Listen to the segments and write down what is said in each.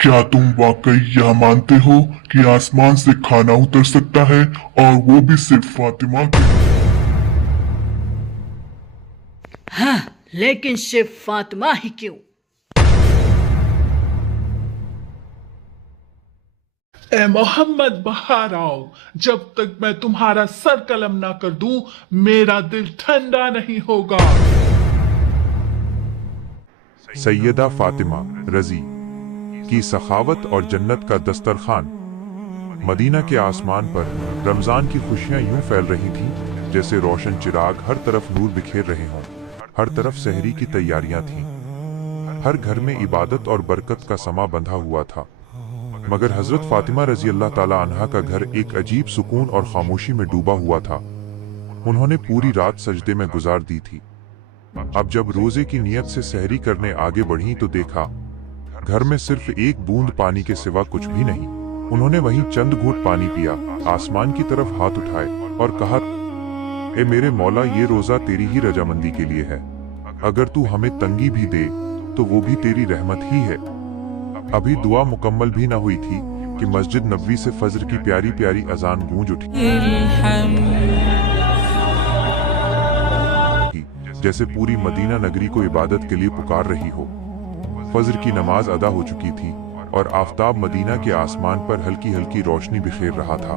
क्या तुम वाकई यह मानते हो कि आसमान से खाना उतर सकता है, और वो भी सिर्फ फातिमा के? हाँ, लेकिन सिर्फ फातिमा ही क्यों? ए मोहम्मद, बाहर आओ। जब तक मैं तुम्हारा सर कलम ना कर दूं, मेरा दिल ठंडा नहीं होगा। सैयदा फातिमा रजी की सखावत और जन्नत का दस्तरखान। मदीना के आसमान पर रमजान की खुशियां यूं फैल रही थीं जैसे रोशन चिराग हर तरफ नूर बिखेर रहे हों। हर तरफ सहरी की तैयारियां थीं। हर घर में इबादत और बरकत का समा बंधा हुआ था। मगर हजरत फातिमा रजी अल्लाह ताला अन्हा का घर एक अजीब सुकून और खामोशी में डूबा हुआ था। उन्होंने पूरी रात सजदे में गुजार दी थी। अब जब रोजे की नियत से सहरी करने आगे बढ़ी तो देखा घर में सिर्फ एक बूंद पानी के सिवा कुछ भी नहीं। उन्होंने वहीं चंद घूंट पानी पिया, आसमान की तरफ हाथ उठाए और कहा, ए मेरे मौला, ये रोजा तेरी ही रजामंदी के लिए है। अगर तू हमें तंगी भी दे तो वो भी तेरी रहमत ही है। अभी दुआ मुकम्मल भी ना हुई थी कि मस्जिद नबवी से फजर की प्यारी प्यारी अजान गूंज उठी, जैसे पूरी मदीना नगरी को इबादत के लिए पुकार रही हो। फजर की नमाज अदा हो चुकी थी और आफताब मदीना के आसमान पर हल्की हल्की रोशनी बिखेर रहा था।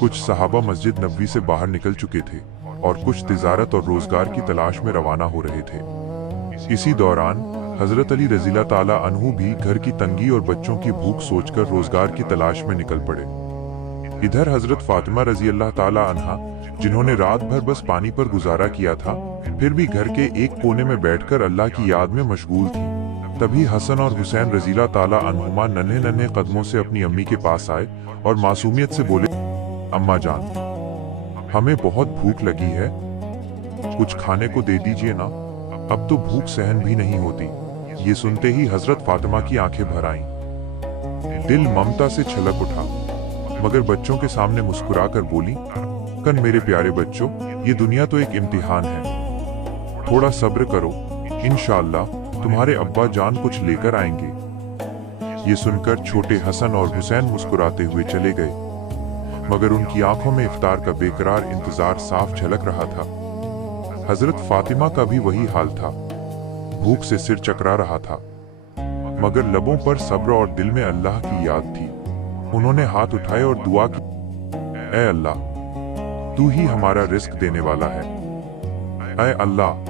कुछ सहाबा मस्जिद नबवी से बाहर निकल चुके थे और कुछ तिजारत और रोजगार की तलाश में रवाना हो रहे थे। इसी दौरान हजरत अली रज़ियल्लाहु ताला अन्हु भी घर की तंगी और बच्चों की भूख सोचकर रोजगार की तलाश में निकल पड़े। इधर हजरत फातिमा रजी अल्लाह ताला अन्हा, जिन्होंने रात भर बस पानी पर गुजारा किया था, फिर भी घर के एक कोने में बैठकर अल्लाह की याद में मशगूल थी। तभी हसन और हुसैन रज़ियल्लाहु ताला अन्हुमा नन्हे नन्हे कदमों से अपनी अम्मी के पास आए और मासूमियत से बोले, अम्मा जान, हमें बहुत भूख लगी है, कुछ खाने को दे दीजिए ना, अब तो भूख सहन भी नहीं होती। ये सुनते ही हजरत फातिमा की आंखें भर आईं। दिल ममता से छलक उठा, मगर बच्चों के सामने मुस्कुराकर बोली, कन मेरे प्यारे बच्चों, ये दुनिया तो एक इम्तिहान है, थोड़ा सब्र करो, इंशाअल्लाह तुम्हारे अब्बा जान कुछ लेकर आएंगे। ये सुनकर छोटे हसन और हुसैन मुस्कुराते हुए चले गए, मगर उनकी आंखों में इफ्तार का बेकरार इंतजार साफ झलक रहा था। हजरत फातिमा का भी वही हाल था, भूख से सिर चकरा रहा था, मगर लबों पर सब्र और दिल में अल्लाह की याद थी। उन्होंने हाथ उठाए और दुआ की, ऐ अल्लाह, तू ही हमारा रिस्क देने वाला है। ऐ अल्लाह,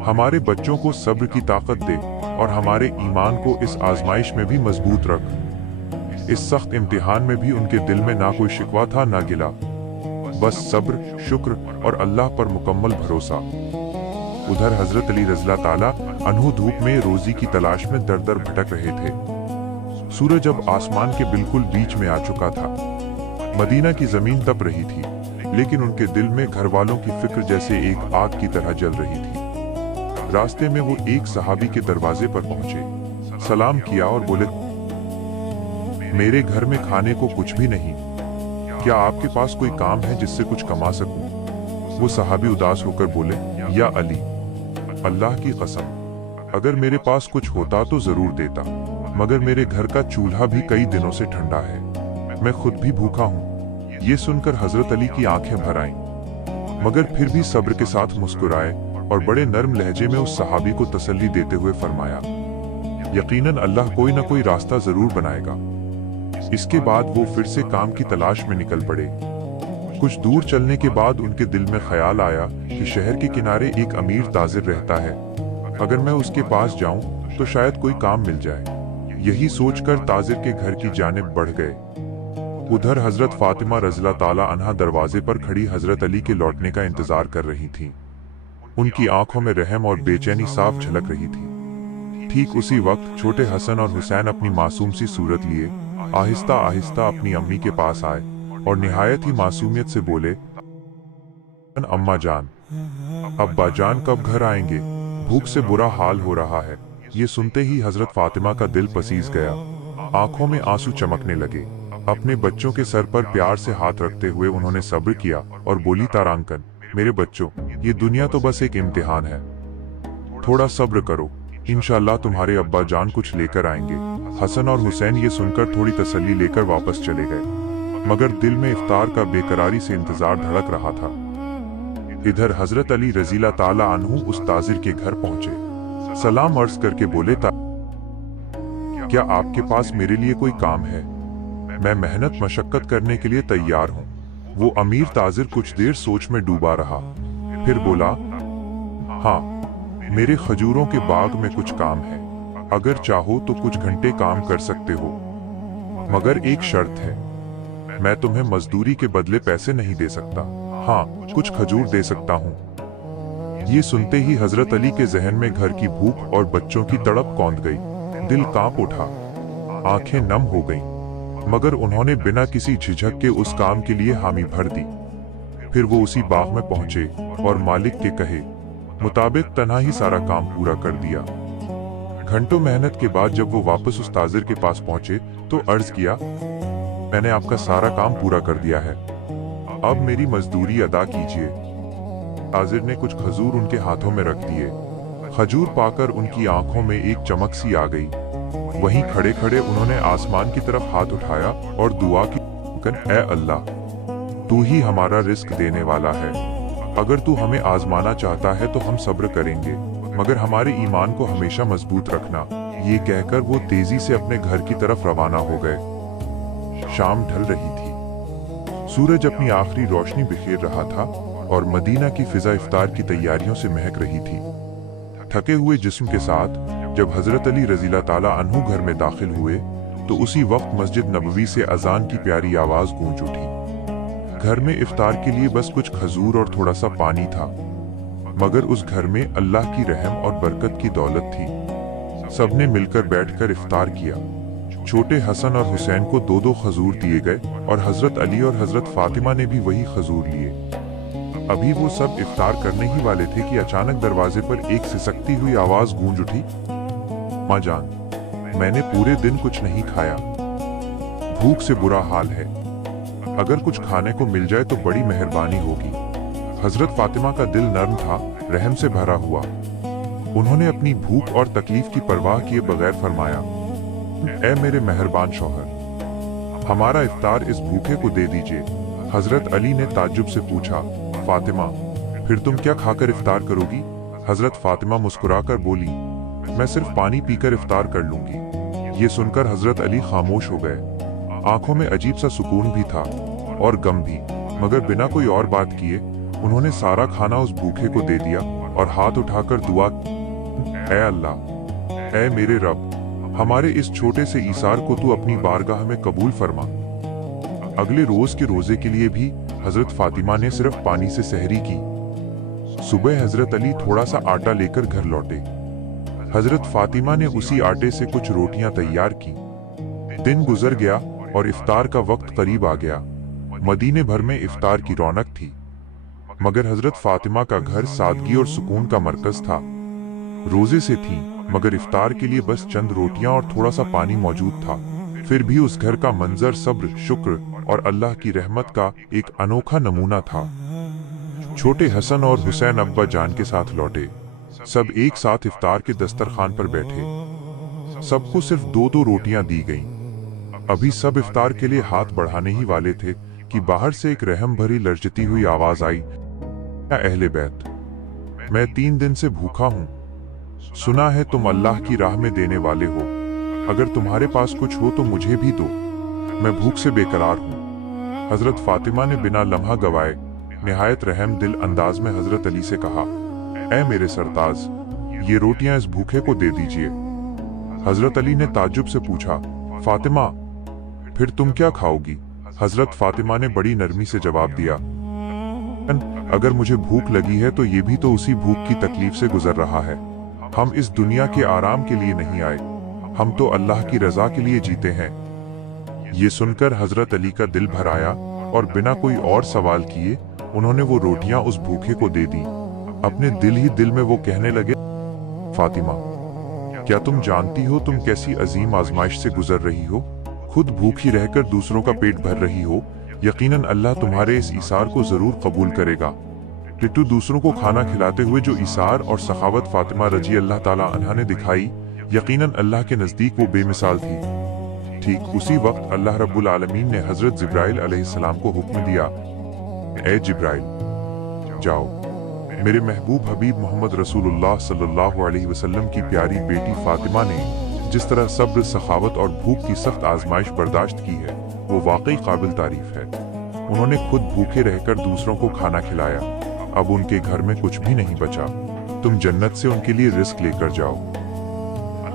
हमारे बच्चों को सब्र की ताकत दे और हमारे ईमान को इस आजमाइश में भी मजबूत रख। इस सख्त इम्तिहान में भी उनके दिल में ना कोई शिकवा था ना गिला, बस सब्र, शुक्र और अल्लाह पर मुकम्मल भरोसा। उधर हजरत अली रज़ियल्लाहु ताला अन्हु धूप में रोजी की तलाश में दर दर भटक रहे थे। सूरज अब आसमान के बिल्कुल बीच में आ चुका था। मदीना की जमीन तप रही थी, लेकिन उनके दिल में घर वालों की फिक्र जैसे एक आग की तरह जल रही थी। रास्ते में वो एक सहाबी के दरवाजे पर पहुंचे, सलाम किया और बोले, मेरे घर में खाने को कुछ भी नहीं, क्या आपके पास कोई काम है जिससे कुछ कमा सकूं? वो सहाबी उदास होकर बोले, या अली, अल्लाह की कसम, अगर मेरे पास कुछ होता तो जरूर देता, मगर मेरे घर का चूल्हा भी कई दिनों से ठंडा है, मैं खुद भी भूखा हूँ। ये सुनकर हजरत अली की आंखें भर आईं, मगर फिर भी सब्र के साथ मुस्कुराए और बड़े नर्म लहजे में उस सहाबी को तसल्ली देते हुए फरमाया, यकीनन अल्लाह कोई ना कोई रास्ता जरूर बनाएगा। इसके बाद वो फिर से काम की तलाश में निकल पड़े। कुछ दूर चलने के बाद उनके दिल में ख्याल आया कि शहर के किनारे एक अमीर ताजिर रहता है, अगर मैं उसके पास जाऊं तो शायद कोई काम मिल जाए। यही सोचकर ताजिर के घर की जानिब बढ़ गए। उधर हजरत फातिमा रज़ियल्लाहु ताला अन्हा दरवाजे पर खड़ी हजरत अली के लौटने का इंतजार कर रही थी। उनकी आंखों में रहम और बेचैनी साफ झलक रही थी। ठीक उसी वक्त छोटे हसन और हुसैन अपनी मासूम सी सूरत लिए आहिस्ता आहिस्ता अपनी अम्मी के पास आए और निहायत ही मासूमियत से बोले, अम्मा जान, अब्बा जान कब घर आएंगे? भूख से बुरा हाल हो रहा है। ये सुनते ही हजरत फातिमा का दिल पसीज गया, आंखों में आंसू चमकने लगे। अपने बच्चों के सर पर प्यार से हाथ रखते हुए उन्होंने सब्र किया और बोली, तारांकन, मेरे बच्चों, ये दुनिया तो बस एक इम्तिहान है, थोड़ा सब्र करो, इंशाल्लाह तुम्हारे अब्बा जान कुछ लेकर आएंगे। हसन और हुसैन ये सुनकर थोड़ी तसल्ली लेकर वापस चले गए, मगर दिल में इफ्तार का बेकरारी से इंतजार धड़क रहा था। इधर हजरत अली रज़ियल्लाहु ताला अन्हु उस ताजिर के घर पहुंचे। सलाम अर्ज करके बोले, क्या आपके पास मेरे लिए कोई काम है? मैं मेहनत मशक्कत करने के लिए तैयार हूँ। वो अमीर ताजिर कुछ देर सोच में डूबा रहा, फिर बोला, हाँ, मेरे खजूरों के बाग में कुछ काम है। अगर चाहो तो कुछ घंटे काम कर सकते हो, मगर एक शर्त है, मैं तुम्हें मजदूरी के बदले पैसे नहीं दे सकता। हाँ, कुछ खजूर दे सकता हूँ। ये सुनते ही हजरत अली के जहन में घर की भूख और बच्चों की तड़प कौंध गई। दिल कांप उठा, आंखें नम हो गईं, मगर उन्होंने बिना किसी झिझक के उस काम के लिए हामी भर दी। फिर वो उसी बाग में पहुंचे और मालिक के कहे मुताबिक तन्हा ही सारा काम पूरा कर दिया। घंटों मेहनत के बाद जब वो वापस उस ताजिर के पास पहुंचे तो अर्ज किया, मैंने आपका सारा काम पूरा कर दिया है, अब मेरी मजदूरी अदा कीजिए। ताजिर ने कुछ खजूर उनके हाथों में रख दिए। खजूर पाकर उनकी आंखों में एक चमक सी आ गई। वहीं खड़े खड़े उन्होंने आसमान की तरफ हाथ उठाया और दुआ की, ऐ अल्लाह, तू ही हमारा रिस्क देने वाला है। अगर तू हमें आजमाना चाहता है तो हम सब्र करेंगे, मगर हमारे ईमान को हमेशा मजबूत रखना। ये कहकर वो तेजी से अपने घर की तरफ रवाना हो गए। शाम ढल रही थी, सूरज अपनी आखिरी रोशनी बिखेर रहा था और मदीना की फिजा इफ्तार की तैयारियों से महक रही थी। थके हुए जिस्म के साथ जब हजरत अली रज़ियल्लाहु ताला अन्हु घर में दाखिल हुए तो उसी वक्त मस्जिद नबवी से अजान की प्यारी आवाज गूंज उठी। घर में इफ्तार के लिए बस कुछ खजूर और थोड़ा सा पानी था, मगर उस घर में अल्लाह की रहम और बरकत की दौलत थी। सबने मिलकर बैठकर इफ्तार किया। छोटे हसन और हुसैन को 2-2 खजूर दिए गए और हजरत अली और हजरत फातिमा ने भी वही खजूर लिए। अभी वो सब इफ्तार करने ही वाले थे कि अचानक दरवाजे पर एक सिसकती हुई आवाज गूंज उठी, माँ जान, मैंने पूरे दिन कुछ नहीं खाया, भूख से बुरा हाल है, अगर कुछ खाने को मिल जाए तो बड़ी मेहरबानी होगी। हजरत फातिमा का दिल नर्म था, रहम से भरा हुआ। उन्होंने अपनी भूख और तकलीफ की परवाह किए बगैर फरमाया, ऐ मेरे मेहरबान शौहर, हमारा इफ्तार इस भूखे को दे दीजिए। हजरत अली ने ताज्जुब से पूछा, फातिमा, फिर तुम क्या खाकर इफ्तार करोगी? हजरत फातिमा मुस्कुराकर बोली, मैं सिर्फ पानी पीकर इफ्तार कर लूंगी। ये सुनकर हजरत अली खामोश हो गए। आंखों में अजीब सा सुकून भी था और गम भी, मगर बिना कोई और बात किए उन्होंने सारा खाना उस भूखे को दे दिया और हाथ उठाकर दुआ, ऐ अल्लाह, ऐ मेरे रब, हमारे इस छोटे से ईसार को तू अपनी बारगाह में कबूल फरमा। अगले रोज के रोजे के लिए भी हजरत फातिमा ने सिर्फ पानी से सहरी की। सुबह हजरत अली थोड़ा सा आटा लेकर घर लौटे। हजरत फातिमा ने उसी आटे से कुछ रोटियां तैयार की। दिन गुजर गया और इफ्तार का वक्त करीब आ गया। मदीने भर में इफ्तार की रौनक थी, मगर हजरत फातिमा का घर सादगी और सुकून का मरकज था। रोजे से थी, मगर इफ्तार के लिए बस चंद रोटियां और थोड़ा सा पानी मौजूद था। फिर भी उस घर का मंजर सब्र, शुक्र और अल्लाह की रहमत का एक अनोखा नमूना था। छोटे हसन और हुसैन अब्बा जान के साथ लौटे। सब एक साथ इफ्तार के दस्तरखान पर बैठे। सबको सिर्फ 2-2 रोटियां दी गईं। अभी सब इफ्तार के लिए हाथ बढ़ाने ही वाले थे कि बाहर से एक रहम भरी लर्जती हुई आवाज आई, या अहले बैत, मैं 3 दिन से भूखा हूँ। सुना है तुम अल्लाह की राह में देने वाले हो। अगर तुम्हारे पास कुछ हो तो मुझे भी दो, मैं भूख से बेकरार हूँ। हजरत फातिमा ने बिना लम्हा गवाए निहायत रहम दिल अंदाज में हजरत अली से कहा, ऐ मेरे सरताज, ये रोटियां इस भूखे को दे दीजिए। हजरत अली ने ताज्जुब से पूछा, फातिमा, फिर तुम क्या खाओगी? हजरत फातिमा ने बड़ी नरमी से जवाब दिया, अगर मुझे भूख लगी है तो ये भी तो उसी भूख की तकलीफ से गुजर रहा है। हम इस दुनिया के आराम के लिए नहीं आए, हम तो अल्लाह की रजा के लिए जीते हैं। ये सुनकर हजरत अली का दिल भर आया और बिना कोई और सवाल किए उन्होंने वो रोटियां उस भूखे को दे दी। अपने दिल ही दिल में वो कहने लगे, फातिमा, क्या तुम जानती हो तुम कैसी अजीम आजमाइश से गुजर रही हो? खुद भूखी रहकर दूसरों का पेट भर रही हो। यकीनन अल्लाह तुम्हारे इस ईसार को जरूर कबूल करेगा। टिट्टू दूसरों को खाना खिलाते हुए जो इसार और सखावत फातिमा रजी अल्लाह ताला अन्हा ने दिखाई, यकीनन अल्लाह के नजदीक वो बेमिसाल थी। ठीक उसी वक्त अल्लाह रब्बुल आलमीन ने हजरत जिब्राइल अलैहिस्सलाम को हुक्म दिया, ए जिब्राइल, जाओ मेरे महबूब हबीब मोहम्मद रसूलुल्लाह सल्लल्लाहु अलैहि वसल्लम की प्यारी बेटी फातिमा ने जिस तरह सब्र, सखावत और भूख की सख्त आजमाइश बर्दाश्त की है, वो वाकई काबिल तारीफ है। उन्होंने खुद भूखे रहकर दूसरों को खाना खिलाया। अब उनके घर में कुछ भी नहीं बचा। तुम जन्नत से उनके लिए रिस्क लेकर जाओ।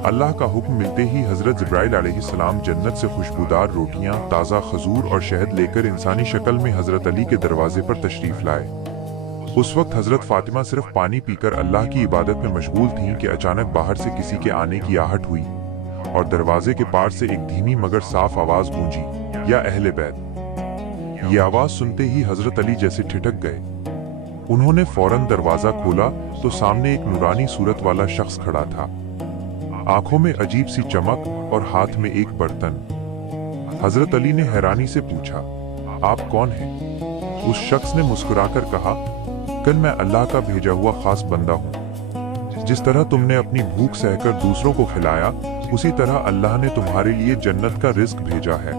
अल्लाह का हुक्म मिलते ही हजरत जिब्राइल अलैहिस्सलाम जन्नत से खुशबूदार रोटियां, ताज़ा खजूर और शहद लेकर इंसानी शक्ल में हजरत अली के दरवाजे पर तशरीफ लाए। उस वक्त हजरत फातिमा सिर्फ पानी पीकर अल्लाह की इबादत में मशगूल थीं कि अचानक बाहर से किसी के आने की आहट हुई और दरवाजे के पार से एक धीमी मगर साफ आवाज गूंजी, या अहले बैत। ये आवाज सुनते ही हजरत अली जैसे ठिठक गए। उन्होंने फौरन दरवाजा खोला तो सामने एक नूरानी सूरत वाला शख्स खड़ा था, आंखों में अजीब सी चमक और हाथ में एक बर्तन। हजरत अली ने हैरानी से पूछा, आप कौन हैं? उस शख्स ने मुस्कुराकर कहा, कल मैं अल्लाह का भेजा हुआ खास बंदा हूँ। जिस तरह तुमने अपनी भूख सहकर दूसरों को खिलाया, उसी तरह अल्लाह ने तुम्हारे लिए जन्नत का रिज्क भेजा है।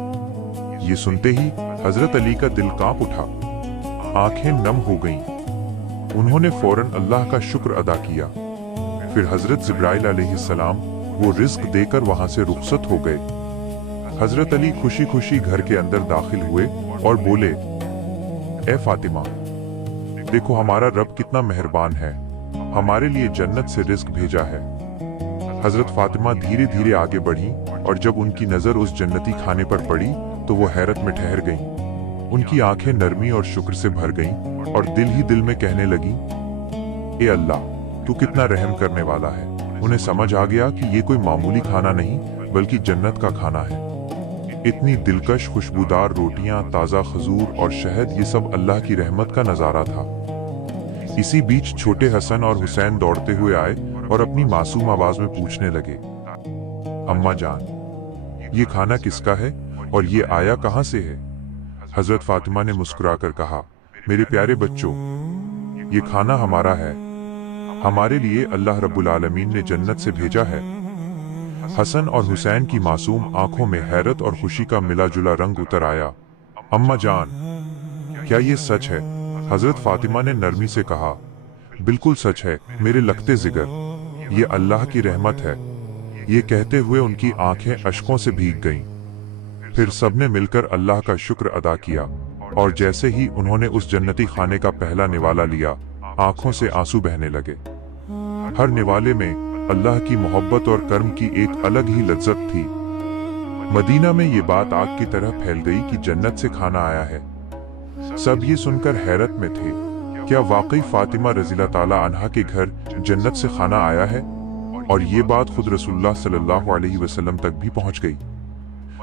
ये सुनते ही हजरत अली का दिल कांप उठा, आंखें नम हो गईं। उन्होंने फौरन अल्लाह का शुक्र अदा किया। फिर हजरत जिब्राइल अलैहिस्सलाम वो रिज्क देकर वहां से रुखसत हो गए। हजरत अली खुशी खुशी घर के अंदर दाखिल हुए और बोले, ए फातिमा, देखो हमारा रब कितना मेहरबान है, हमारे लिए जन्नत से रिज्क भेजा है। हजरत फातिमा धीरे धीरे आगे बढ़ी और जब उनकी नजर उस जन्नती खाने पर पड़ी तो वो हैरत में ठहर गईं। उनकी आंखें नरमी और शुक्र से भर गईं और दिल ही दिल में कहने लगी, ए अल्लाह, तू कितना रहम करने वाला है। उन्हें समझ आ गया कि ये कोई मामूली खाना नहीं बल्कि जन्नत का खाना है। इतनी दिलकश खुशबूदार रोटियां, ताज़ा खजूर और शहद, ये सब अल्लाह की रहमत का नज़ारा था। इसी बीच छोटे हसन और हुसैन दौड़ते हुए आए और अपनी मासूम आवाज में पूछने लगे, अम्मा जान, ये खाना किसका है और ये आया कहाँ से है? हजरत फातिमा ने मुस्कुराकर कहा, मेरे प्यारे बच्चों, ये खाना हमारा है, हमारे लिए अल्लाह रब्बुल आलमीन ने जन्नत से भेजा है। हसन और हुसैन की मासूम आंखों में हैरत और खुशी का मिला जुला रंग उतर आया। अम्मा जान, क्या ये सच है? हजरत फातिमा ने नरमी से कहा, बिल्कुल सच है मेरे लखते जिगर, ये अल्लाह की रहमत है। ये कहते हुए उनकी आंखें अश्कों से भीग गईं। फिर सबने मिलकर अल्लाह का शुक्र अदा किया और जैसे ही उन्होंने उस जन्नती खाने का पहला निवाला लिया, आंखों से आंसू बहने लगे। हर निवाले में अल्लाह की मोहब्बत और कर्म की एक अलग ही लज्जत थी। मदीना में ये बात आग की तरह फैल गई कि जन्नत से खाना आया है। सब ये सुनकर हैरत में थे, क्या वाकई फातिमा रज़ियल्लाहु ताला अन्हा के घर जन्नत से खाना आया है? और ये बात खुद रसूलुल्लाह सल्लल्लाहु अलैहि वसल्लम तक भी पहुंच गई।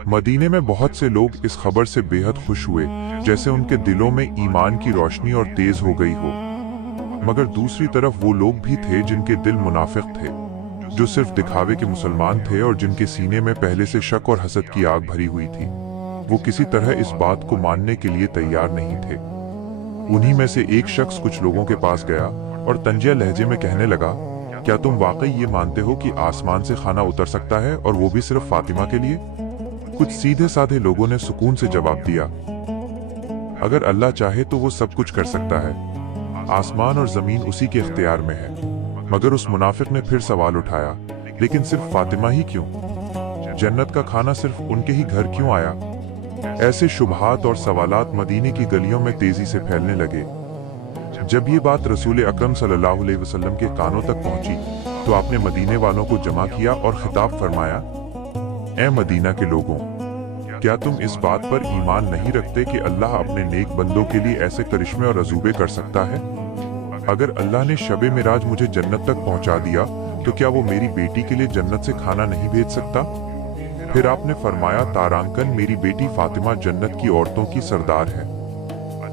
मदीने में बहुत से लोग इस खबर से बेहद खुश हुए, जैसे उनके दिलों में ईमान की रोशनी और तेज हो गई हो। मगर दूसरी तरफ वो लोग भी थे जिनके दिल मुनाफिक थे, जो सिर्फ दिखावे के मुसलमान थे और जिनके सीने में पहले से शक और हसद की आग भरी हुई थी। वो किसी तरह इस बात को मानने के लिए तैयार नहीं थे। उन्हीं में से एक शख्स कुछ लोगों के पास गया और तंजिया लहजे में कहने लगा, क्या तुम वाकई ये मानते हो कि आसमान से खाना उतर सकता है और वो भी सिर्फ फातिमा के लिए? कुछ सीधे साधे लोगों ने सुकून से जवाब दिया, अगर अल्लाह चाहे तो वो सब कुछ कर सकता है, आसमान और जमीन उसी के इख्तियार में है। मगर उस मुनाफिक ने फिर सवाल उठाया, लेकिन सिर्फ फातिमा ही क्यों? जन्नत का खाना सिर्फ उनके ही घर क्यों आया? ऐसे शुबहात और सवालात मदीने की गलियों में तेजी से फैलने लगे। जब ये बात रसूल अकरम सल्लल्लाहु अलैहि वसल्लम के कानों तक पहुंची तो आपने मदीने वालों को जमा किया और खिताब फरमाया, ए मदीना के लोगों, क्या तुम इस बात पर ईमान नहीं रखते कि अल्लाह अपने नेक बंदों के लिए ऐसे करिश्मे और अजूबे कर सकता है? अगर अल्लाह ने शबे मिराज मुझे जन्नत तक पहुंचा दिया तो क्या वो मेरी बेटी के लिए जन्नत से खाना नहीं भेज सकता? फिर आपने फरमाया, तारांकन, मेरी बेटी फातिमा जन्नत की औरतों की सरदार है।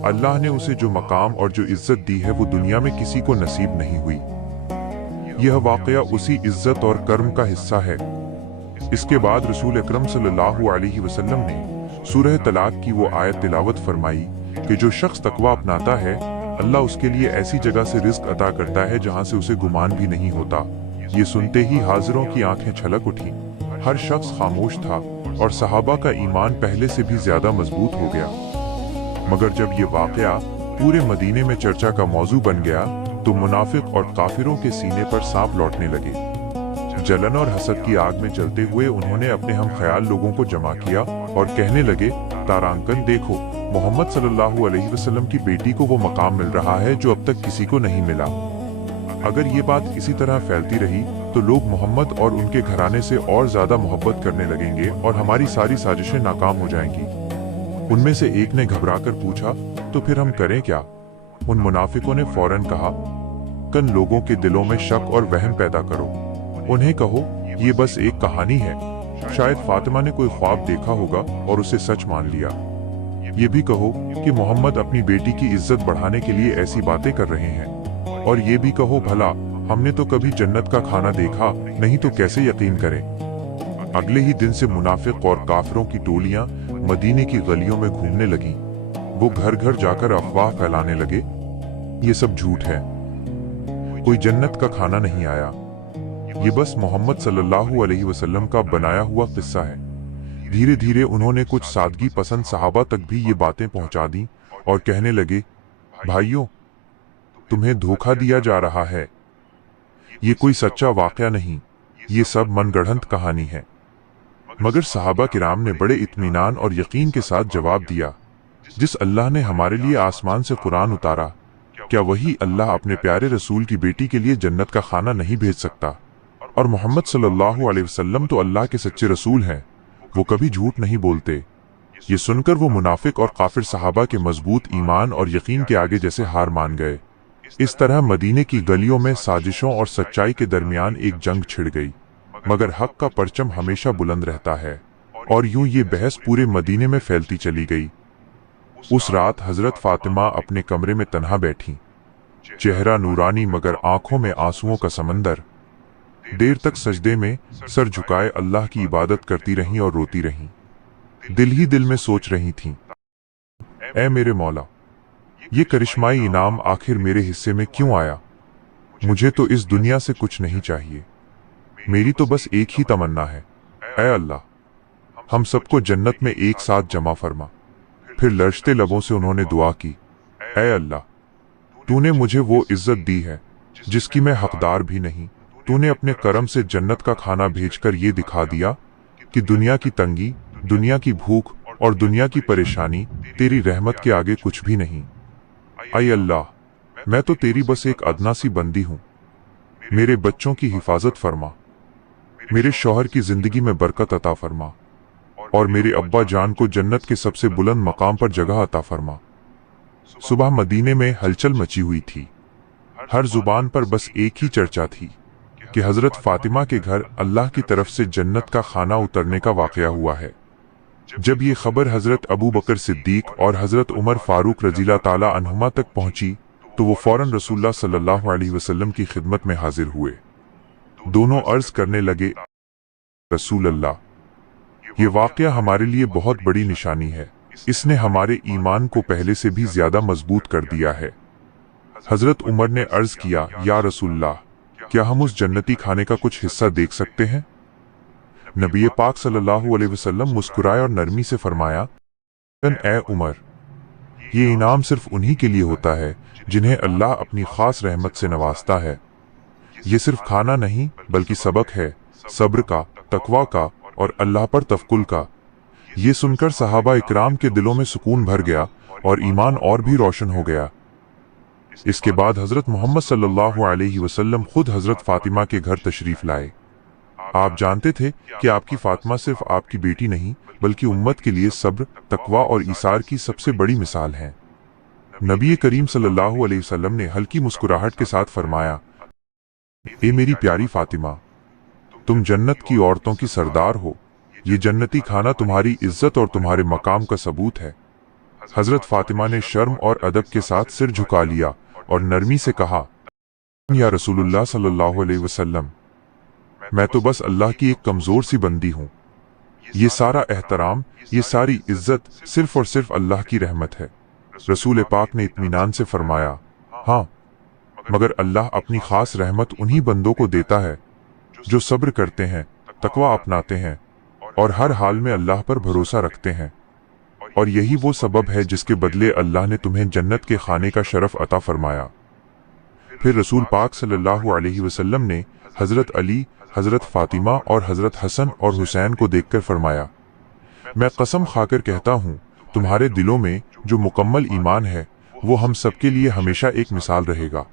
अल्लाह ने उसे जो मकाम और जो इज्जत दी है वो दुनिया में किसी को नसीब नहीं हुई। यह वाकया उसी इज्जत और कर्म का हिस्सा है। इसके बाद रसूल अकरम सल्लल्लाहु अलैहि वसल्लम ने सूरह तलाक की वो आयत तिलावत फरमाई कि जो शख्स तकवा अपनाता है अल्लाह उसके लिए ऐसी जगह से रिस्क अता करता है जहां से उसे गुमान भी नहीं होता। ये सुनते ही हाजिरों की आंखें छलक उठी। हर शख्स खामोश था और सहाबा का ईमान पहले से भी ज्यादा मजबूत हो गया। मगर जब ये वाकया पूरे मदीने में चर्चा का मौजू बन गया तो मुनाफिक और काफिरों के सीने पर सांप लौटने लगे। जलन और हसद की आग में जलते हुए उन्होंने अपने हम ख्याल लोगों को जमा किया और कहने लगे, तारांकन देखो, मोहम्मद सल्लल्लाहु अलैहि वसल्लम की बेटी को वो मकाम मिल रहा है जो अब तक किसी को नहीं मिला। अगर ये बात इसी तरह फैलती रही तो लोग मोहम्मद और उनके घराने से और ज्यादा मोहब्बत करने लगेंगे और हमारी सारी साजिशें नाकाम हो जाएंगी। उनमें से एक ने घबराकर पूछा, तो फिर हम करें क्या? उन मुनाफिकों ने फौरन कहा, कन लोगों के दिलों में शक और वहम पैदा करो। उन्हें कहो, ये बस एक कहानी है, शायद फातिमा ने कोई ख्वाब देखा होगा और उसे सच मान लिया। ये भी कहो कि मोहम्मद अपनी बेटी की इज्जत बढ़ाने के लिए ऐसी बातें कर रहे हैं। और ये भी कहो, भला हमने तो कभी जन्नत का खाना देखा नहीं तो कैसे यकीन करें। अगले ही दिन से मुनाफिक और काफिरों की टोलियां मदीने की गलियों में घूमने लगीं। वो घर घर जाकर अफवाह फैलाने लगे, ये सब झूठ है, कोई जन्नत का खाना नहीं आया, ये बस मोहम्मद सल्लल्लाहु अलैहि वसल्लम का बनाया हुआ किस्सा है। धीरे धीरे उन्होंने कुछ सादगी पसंद सहाबा तक भी ये बातें पहुंचा दी और कहने लगे, भाइयों, तुम्हें धोखा दिया जा रहा है, ये कोई सच्चा वाकया नहीं, ये सब मनगढ़ंत कहानी है। मगर सहाबा किराम ने बड़े इत्मीनान और यकीन के साथ जवाब दिया, जिस अल्लाह ने हमारे लिए आसमान से कुरान उतारा, क्या वही अल्लाह अपने प्यारे रसूल की बेटी के लिए जन्नत का खाना नहीं भेज सकता? और मोहम्मद सल्लल्लाहु अलैहि वसल्लम तो अल्लाह के सच्चे रसूल हैं, वो कभी झूठ नहीं बोलते। ये सुनकर वो मुनाफिक और काफिर सहाबा के मजबूत ईमान और यकीन के आगे जैसे हार मान गए। इस तरह मदीने की गलियों में साजिशों और सच्चाई के दरमियान एक जंग छिड़ गई, मगर हक का परचम हमेशा बुलंद रहता है। और यूं ये बहस पूरे मदीने में फैलती चली गई। उस रात हजरत फातिमा अपने कमरे में तन्हा बैठी, चेहरा नूरानी मगर आंखों में आंसुओं का समंदर। देर तक सजदे में सर झुकाए अल्लाह की इबादत करती रहीं और रोती रहीं। दिल ही दिल में सोच रही थीं, ऐ मेरे मौला, ये करिश्माई इनाम आखिर मेरे हिस्से में क्यों आया? मुझे तो इस दुनिया से कुछ नहीं चाहिए, मेरी तो बस एक ही तमन्ना है, ऐ अल्लाह, हम सबको जन्नत में एक साथ जमा फरमा। फिर लरजते लबों से उन्होंने दुआ की, ऐ अल्लाह, तूने मुझे वो इज्जत दी है जिसकी मैं हकदार भी नहीं। तूने अपने करम से जन्नत का खाना भेजकर ये दिखा दिया कि दुनिया की तंगी, दुनिया की भूख और दुनिया की परेशानी तेरी रहमत के आगे कुछ भी नहीं। ऐ अल्लाह, मैं तो तेरी बस एक अदना सी बंदी हूँ। मेरे बच्चों की हिफाजत फरमा, मेरे शौहर की जिंदगी में बरकत अता फरमा और मेरे अब्बा जान को जन्नत के सबसे बुलंद मकाम पर जगह अता फरमा। सुबह मदीने में हलचल मची हुई थी। हर जुबान पर बस एक ही चर्चा थी कि हजरत फातिमा के घर अल्लाह की तरफ से जन्नत का खाना उतरने का वाकया हुआ है। जब ये खबर हजरत अबू बकर सिद्दीक और हजरत उमर फारूक रज़ियल्लाहु ताला अन्हुमा तक पहुंची तो वो फौरन रसूलुल्लाह सल्लल्लाहु अलैहि वसल्लम की खिदमत में हाजिर हुए। दोनों अर्ज करने लगे, रसूल अल्लाह, ये वाकया हमारे लिए बहुत बड़ी निशानी है, इसने हमारे ईमान को पहले से भी ज्यादा मजबूत कर दिया है। हजरत उमर ने अर्ज किया, या रसूलल्लाह, क्या हम उस जन्नती खाने का कुछ हिस्सा देख सकते हैं? नबी पाक सल्लल्लाहु अलैहि वसल्लम मुस्कुराए और नरमी से फरमाया, ए उमर, ये इनाम सिर्फ उन्हीं के लिए होता है जिन्हें अल्लाह अपनी खास रहमत से नवाजता है। ये सिर्फ खाना नहीं बल्कि सबक है, सब्र का, तकवा का और अल्लाह पर तवक्कुल का। ये सुनकर सहाबा इकराम के दिलों में सुकून भर गया और ईमान और भी रोशन हो गया। इसके बाद हजरत मोहम्मद सल्लल्लाहु अलैहि वसल्लम खुद हजरत फातिमा के घर तशरीफ लाए। आप जानते थे कि आपकी फातिमा सिर्फ आपकी बेटी नहीं बल्कि उम्मत के लिए सब्र, तकवा और ईसार की सबसे बड़ी मिसाल हैं। नबी करीम सल्लल्लाहु अलैहि वसल्लम ने हल्की मुस्कुराहट के साथ फरमाया, ए मेरी प्यारी फातिमा, तुम जन्नत की औरतों की सरदार हो। ये जन्नती खाना तुम्हारी इज्जत और तुम्हारे मकाम का सबूत है। हजरत फातिमा ने शर्म और अदब के साथ सिर झुका लिया और नरमी से कहा, या रसूलुल्लाह सल्लल्लाहु अलैहि वसल्लम, मैं तो बस अल्लाह की एक कमजोर सी बंदी हूँ। ये सारा एहतराम, ये सारी इज्जत सिर्फ और सिर्फ अल्लाह की रहमत है। रसूल पाक ने इत्मीनान से फरमाया, हाँ, मगर अल्लाह अपनी खास रहमत उन्हीं बंदों को देता है जो सब्र करते हैं, तकवा अपनाते हैं और हर हाल में अल्लाह पर भरोसा रखते हैं। और यही वो सबब है जिसके बदले अल्लाह ने तुम्हें जन्नत के खाने का शरफ अता फरमाया। फिर रसूल पाक सल्लल्लाहु अलैहि वसल्लम ने हजरत अली, हजरत फातिमा और हजरत हसन और हुसैन को देखकर फरमाया, मैं कसम खाकर कहता हूँ तुम्हारे दिलों में जो मुकम्मल ईमान है वो हम सबके लिए हमेशा एक मिसाल रहेगा।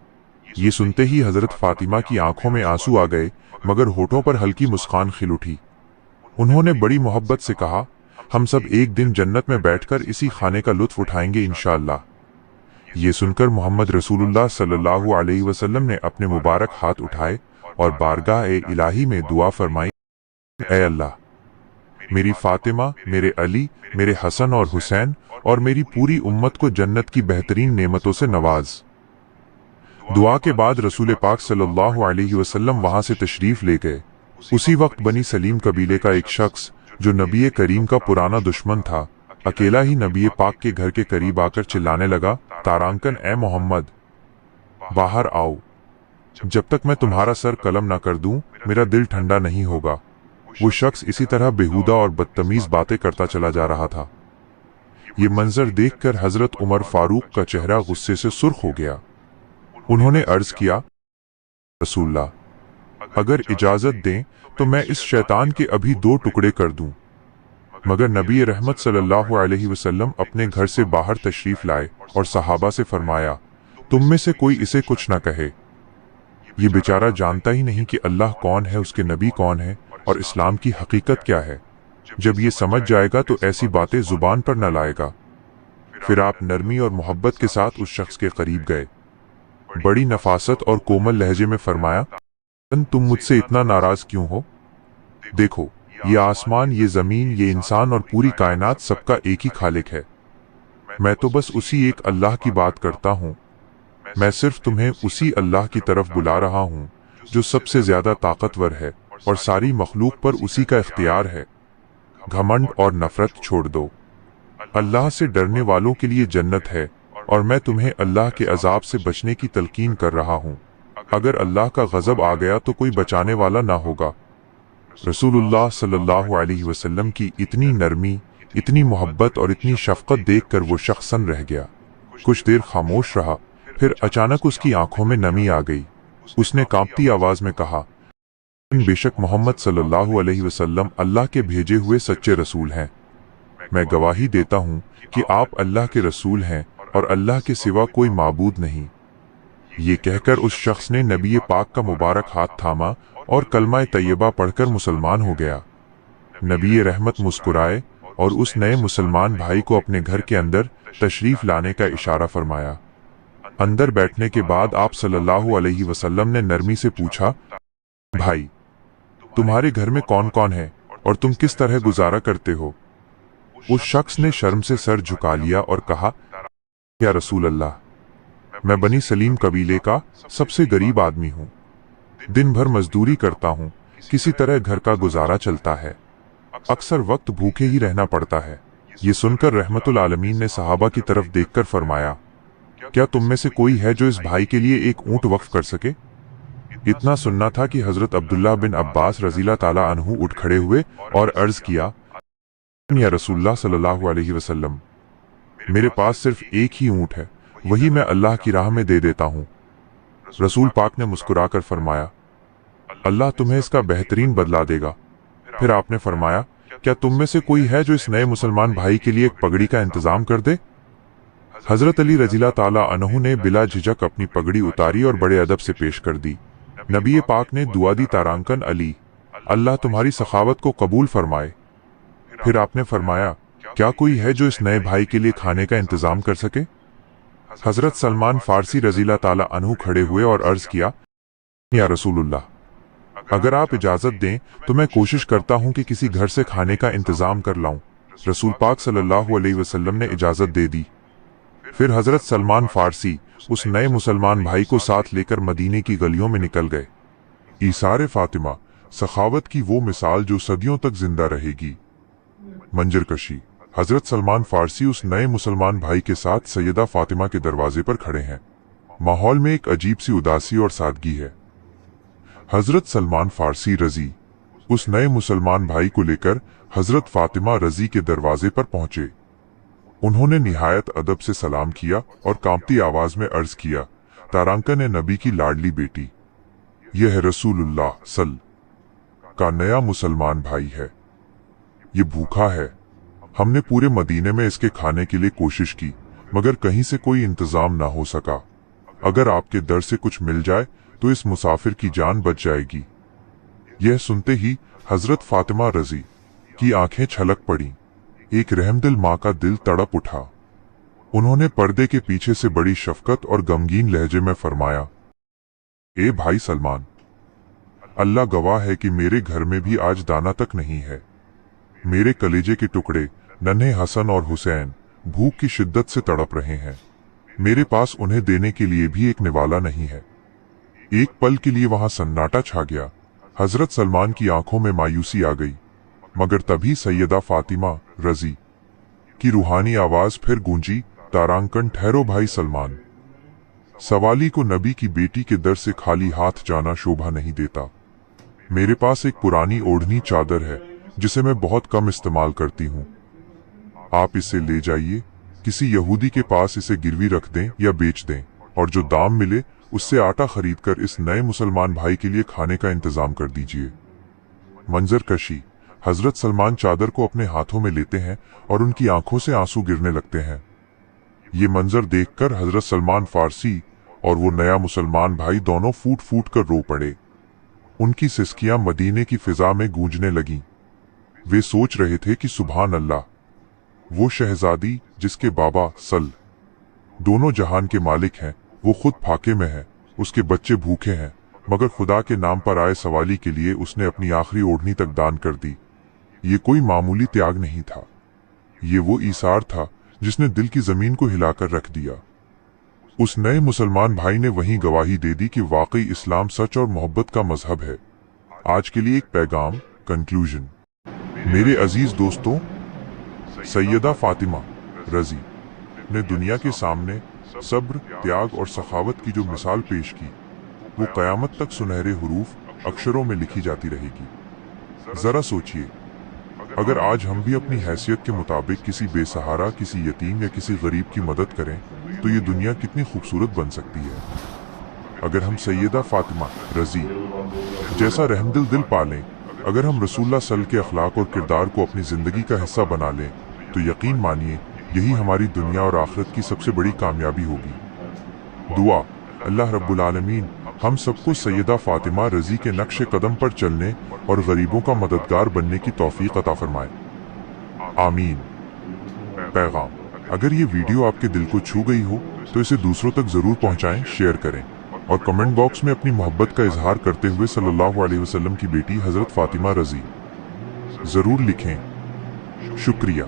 ये सुनते ही हजरत फातिमा की आंखों में आंसू आ गए, मगर होठों पर हल्की मुस्कान खिल उठी। उन्होंने बड़ी मोहब्बत से कहा, हम सब एक दिन जन्नत में बैठकर इसी खाने का लुत्फ उठाएंगे इंशाअल्लाह। ये सुनकर मोहम्मद रसूलुल्लाह सल्लल्लाहु अलैहि वसल्लम ने अपने मुबारक हाथ उठाए और बारगाह इलाही में दुआ फरमाई, ऐ अल्लाह, मेरी फातिमा, मेरे अली, मेरे हसन और हुसैन और मेरी पूरी उम्मत को जन्नत की बेहतरीन नेमतों से नवाज। दुआ के बाद रसूल पाक सल्लल्लाहु अलैहि वसल्लम वहां से तशरीफ ले गए। उसी वक्त बनी सलीम कबीले का एक शख्स जो नबी करीम का पुराना दुश्मन था, अकेला ही नबी पाक के घर के करीब आकर चिल्लाने लगा, तारांकन, ए मोहम्मद, बाहर आओ, जब तक मैं तुम्हारा सर कलम ना कर दूं मेरा दिल ठंडा नहीं होगा। वो शख्स इसी तरह बेहुदा और बदतमीज बातें करता चला जा रहा था। ये मंजर देखकर हजरत उमर फारूक का चेहरा गुस्से से सुर्ख हो गया। उन्होंने अर्ज किया, रसूलल्लाह, अगर इजाजत दें तो मैं इस शैतान के अभी 2 टुकड़े कर दूं। मगर नबी रहमत सल्लल्लाहु अलैहि वसल्लम अपने घर से बाहर तशरीफ लाए और सहाबा से फरमाया, तुम में से कोई इसे कुछ न कहे। ये बेचारा जानता ही नहीं कि अल्लाह कौन है, उसके नबी कौन है और इस्लाम की हकीकत क्या है। जब ये समझ जाएगा तो ऐसी बातें जुबान पर न लाएगा। फिर आप नरमी और मोहब्बत के साथ उस शख्स के करीब गए। बड़ी नफासत और कोमल लहजे में फरमाया, तुम मुझसे इतना नाराज क्यों हो? देखो, ये आसमान, ये जमीन, ये इंसान और पूरी कायनात सबका एक ही खालिक है। मैं तो बस उसी एक अल्लाह की बात करता हूँ। मैं सिर्फ तुम्हें उसी अल्लाह की तरफ बुला रहा हूँ जो सबसे ज्यादा ताकतवर है और सारी मखलूक पर उसी का इख्तियार है। घमंड और नफरत छोड़ दो। अल्लाह से डरने वालों के लिए जन्नत है और मैं तुम्हें अल्लाह के अजाब से बचने की तलकीन कर रहा हूँ। अगर अल्लाह का गजब आ गया तो कोई बचाने वाला ना होगा। रसूलुल्लाह सल्लल्लाहु अलैहि वसल्लम की इतनी नरमी, इतनी मोहब्बत और इतनी शफकत देखकर वो शख्स सन रह गया। कुछ देर खामोश रहा, फिर अचानक उसकी आंखों में नमी आ गई। उसने कांपती आवाज में कहा, बेशक मोहम्मद सल्लल्लाहु अलैहि वसल्लम अल्लाह के भेजे हुए सच्चे रसूल हैं। मैं गवाही देता हूँ कि आप अल्लाह के रसूल हैं और अल्लाह के सिवा कोई माबूद नहीं। ये कहकर उस शख्स ने नबी पाक का मुबारक हाथ थामा और कलमा तैयबा पढ़कर मुसलमान हो गया। नबी रहमत मुस्कुराए और उस नए मुसलमान भाई को अपने घर के अंदर तशरीफ लाने का इशारा फरमाया। अंदर बैठने के बाद आप सल्लल्लाहु अलैहि वसल्लम ने नरमी से पूछा, भाई, तुम्हारे घर में कौन कौन है और तुम किस तरह गुजारा करते हो? उस शख्स ने शर्म से सर झुका लिया और कहा, या रसूल अल्लाह, मैं बनी सलीम कबीले का सबसे गरीब आदमी हूँ। दिन भर मजदूरी करता हूँ, किसी तरह घर का गुजारा चलता है। अक्सर वक्त भूखे ही रहना पड़ता है। ये सुनकर रहमतुल आलमीन ने सहाबा की तरफ देखकर फरमाया, क्या तुम में से कोई है जो इस भाई के लिए एक ऊंट वक्फ कर सके? इतना सुनना था कि हजरत अब्दुल्ला बिन अब्बास रज़ियल्लाहु ताला अन्हु उठ खड़े हुए और अर्ज किया, या रसूलुल्लाह सल्लल्लाहु अलैहि वसल्लम, मेरे पास सिर्फ एक ही ऊंट है, वही मैं अल्लाह की राह में दे देता हूँ। रसूल पाक ने मुस्कुराकर फरमाया, अल्लाह तुम्हें इसका बेहतरीन बदला देगा। फिर आपने फरमाया, क्या तुम में से कोई है जो इस नए मुसलमान भाई के लिए एक पगड़ी का इंतजाम कर दे? हजरत अली रज़ियल्लाहु ताला अन्हु ने बिला झिझक अपनी पगड़ी उतारी और बड़े अदब से पेश कर दी। नबी पाक ने दुआ दी, तारांकन अली, अल्लाह तुम्हारी सखावत को कबूल फरमाए। फिर आपने फरमाया, क्या कोई है जो इस नए भाई के लिए खाने का इंतजाम कर सके? हजरत सलमान फारसी रज़ियल्लाहु ताला अन्हु खड़े हुए और अर्ज किया, या रसूलुल्लाह, अगर आप इजाजत दें तो मैं कोशिश करता हूं कि किसी घर से खाने का इंतजाम कर लाऊं। रसूल पाक सल्लल्लाहु अलैहि वसल्लम ने इजाजत दे दी। फिर हजरत सलमान फारसी उस नए मुसलमान भाई को साथ लेकर मदीने की गलियों में निकल गए। ईसार फातिमा, सखावत की वो मिसाल जो सदियों तक जिंदा रहेगी। मंजरकशी, हजरत सलमान फारसी उस नए मुसलमान भाई के साथ सैयदा फातिमा के दरवाजे पर खड़े हैं। माहौल में एक अजीब सी उदासी और सादगी है। हजरत सलमान फारसी रजी उस नए मुसलमान भाई को लेकर हजरत फातिमा रजी के दरवाजे पर पहुंचे। उन्होंने निहायत अदब से सलाम किया और कांपती आवाज में अर्ज किया, तारांकन ए नबी की लाडली बेटी, यह है रसूलुल्लाह सल का नया मुसलमान भाई है। ये भूखा है। हमने पूरे मदीने में इसके खाने के लिए कोशिश की, मगर कहीं से कोई इंतजाम ना हो सका। अगर आपके दर से कुछ मिल जाए तो इस मुसाफिर की जान बच जाएगी। यह सुनते ही हजरत फातिमा रजी की आंखें छलक पड़ी। एक रहमदिल माँ का दिल तड़प उठा। उन्होंने पर्दे के पीछे से बड़ी शफकत और गमगीन लहजे में फरमाया, ए भाई सलमान, अल्लाह गवाह है कि मेरे घर में भी आज दाना तक नहीं है। मेरे कलेजे के टुकड़े नन्हे हसन और हुसैन भूख की शिद्दत से तड़प रहे हैं। मेरे पास उन्हें देने के लिए भी एक निवाला नहीं है। एक पल के लिए वहां सन्नाटा छा गया। हजरत सलमान की आंखों में मायूसी आ गई, मगर तभी सैयदा फातिमा रजी की रूहानी आवाज फिर गूंजी, तारांकन ठहरो भाई सलमान। सवाली को नबी की बेटी के दर से खाली हाथ जाना शोभा नहीं देता। मेरे पास एक पुरानी ओढ़नी चादर है जिसे मैं बहुत कम इस्तेमाल करती हूँ। आप इसे ले जाइए, किसी यहूदी के पास इसे गिरवी रख दें या बेच दें, और जो दाम मिले उससे आटा खरीदकर इस नए मुसलमान भाई के लिए खाने का इंतजाम कर दीजिए। मंजर कशी। हजरत सलमान चादर को अपने हाथों में लेते हैं और उनकी आंखों से आंसू गिरने लगते हैं। ये मंजर देखकर हजरत सलमान फारसी और वो नया मुसलमान भाई दोनों फूट फूट कर रो पड़े। उनकी सिसकियां मदीने की फिजा में गूंजने लगीं। वे सोच रहे थे कि सुभान अल्लाह, वो शहजादी जिसके बाबा सल दोनों जहान के मालिक हैं, वो खुद फाके में है, उसके बच्चे भूखे हैं, मगर खुदा के नाम पर आए सवाली के लिए उसने अपनी आखिरी ओढ़नी तक दान कर दी। ये कोई मामूली त्याग नहीं था, ये वो ईसार था जिसने दिल की जमीन को हिलाकर रख दिया। उस नए मुसलमान भाई ने वहीं गवाही दे दी कि वाकई इस्लाम सच और मोहब्बत का मजहब है। आज के लिए एक पैगाम, कंक्लूजन। मेरे अजीज दोस्तों, सैयदा फातिमा रजी ने दुनिया के सामने सब्र, त्याग और सखावत की जो मिसाल पेश की, वो कयामत तक सुनहरे हुरूफ अक्षरों में लिखी जाती रहेगी। जरा सोचिए, अगर आज हम भी अपनी हैसियत के मुताबिक किसी बेसहारा, किसी यतीम या किसी गरीब की मदद करें तो ये दुनिया कितनी खूबसूरत बन सकती है। अगर हम सैयदा फातिमा रजी जैसा रहमदिल दिल पालें, अगर हम रसूलुल्लाह सल्लल्लाहु अलैहि वसल्लम के अखलाक और किरदार को अपनी जिंदगी का हिस्सा बना लें, तो यकीन मानिए यही हमारी दुनिया और आखिरत की सबसे बड़ी कामयाबी होगी। दुआ, अल्लाह रब्बुल आलमीन हम सबको सैयदा फातिमा रजी के नक्शे कदम पर चलने और गरीबों का मददगार बनने की तौफीक अता फरमाए। आमीन। पैगाम, अगर ये वीडियो आपके दिल को छू गई हो तो इसे दूसरों तक जरूर पहुंचाएं, शेयर करें और कमेंट बॉक्स में अपनी मोहब्बत का इजहार करते हुए सल्लल्लाहु अलैहि वसल्लम की बेटी हजरत फातिमा रजी जरूर लिखें। शुक्रिया।